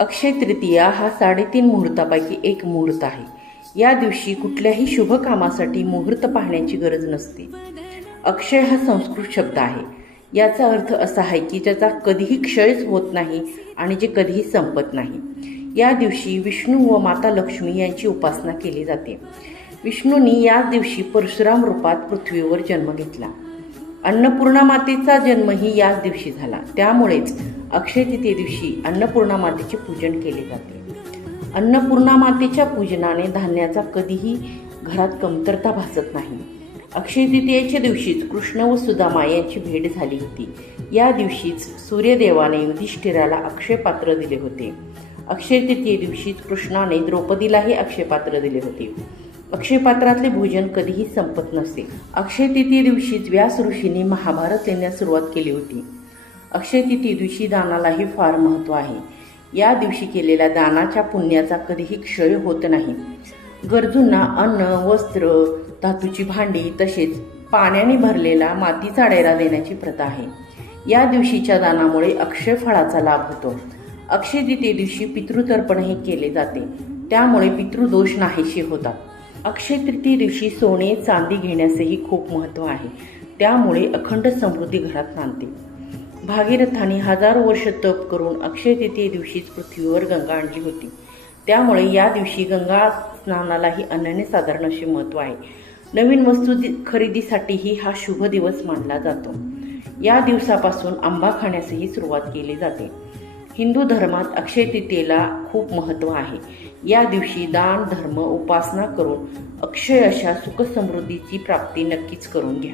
अक्षय तृतीया हा साडेतीन मुहूर्तापैकी एक मुहूर्त आहे. या दिवशी कुठल्याही शुभ कामासाठी मुहूर्त पाहण्याची गरज नसते. अक्षय हा संस्कृत शब्द आहे. याचा अर्थ असा आहे की ज्याचा कधीही क्षयच होत नाही आणि जे कधीही संपत नाही. या दिवशी विष्णू व माता लक्ष्मी यांची उपासना केली जाते. विष्णूंनी याच दिवशी परशुराम रूपात पृथ्वीवर जन्म घेतला. अन्नपूर्णा मातेचा जन्मही याच दिवशी झाला. त्यामुळेच अक्षय तृतीये दिवशी अन्नपूर्णा मातेचे पूजन केले जाते. अन्नपूर्णा मातेच्या पूजनाने धान्याचा कधीही घरात कमतरता भासत नाही. अक्षय तृतीयेच्या दिवशीच कृष्ण व सुदामा यांची भेट झाली होती. या दिवशीच सूर्यदेवाने युधिष्ठिराला अक्षयपात्र दिले होते. अक्षय तृतीये दिवशीच कृष्णाने द्रौपदीलाही अक्षयपात्र दिले होते. अक्षयपात्रातले भोजन कधीही संपत नसते अक्षय तृतीये दिवशीच व्यास ऋषींनी महाभारत लिहिण्यास सुरुवात केली होती. अक्षय दिवशी दानालाही फार महत्त्व आहे. या दिवशी केलेल्या दानाच्या पुण्याचा कधीही क्षय होत नाही. गरजूंना अन्न वस्त्र धातूची भांडी तसेच पाण्याने भरलेला मातीचा डेरा देण्याची प्रथा आहे. या दिवशीच्या दानामुळे अक्षय फळाचा लाभ होतो. अक्षय तृतीये दिवशी पितृतर्पणही केले जाते. त्यामुळे पितृदोष नाहीसे होतात. अक्षय तृतीय दिवशी सोने चांदी घेण्यासही खूप महत्त्व आहे. त्यामुळे अखंड समृद्धी घरात नांदते. भागीरथाने हजारो वर्ष तप करून अक्षय तृतीय दिवशीच पृथ्वीवर गंगा आणली होती. त्यामुळे या दिवशी गंगा स्नानालाही अनन्यसाधारण असे महत्त्व आहे. नवीन वस्तू खरेदीसाठीही हा शुभ दिवस मानला जातो. या दिवसापासून आंबा खाण्यासही सुरुवात केली जाते. हिंदू धर्मात अक्षय तृतीयेला खूप महत्त्व आहे. या दिवशी दान धर्म उपासना करून अक्षय अशा सुखसमृद्धीची प्राप्ती नक्कीच करून घ्या.